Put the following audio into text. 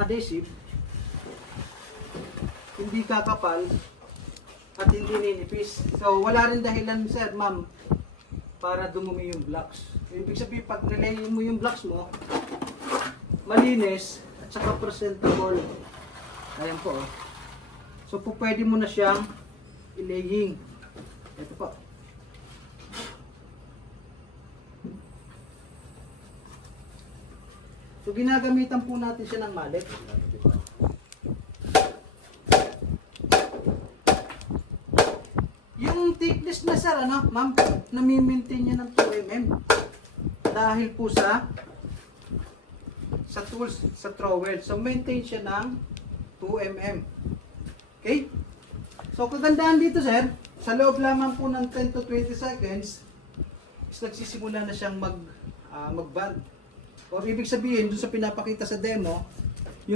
adhesive, hindi kakapal at hindi ninipis. So wala rin dahilan sir, ma'am, para dumumi yung blocks. Ibig sabihin, pag nilayin mo yung blocks mo, malinis at saka presentable. Ayan po. Oh. So po pwede mo na siyang ilaying. Ito po. So ginagamitan po natin siya ng mallet. Yung thickness na sir, ano, ma'am, nami-maintain niya ng 2 mm. Dahil po sa tools, sa trowel. So maintain siya ng 2 mm. Okay? So kagandahan dito sir, sa loob lamang po ng 10 to 20 seconds, is nagsisimula na siyang mag-band. Or ibig sabihin, doon sa pinapakita sa demo,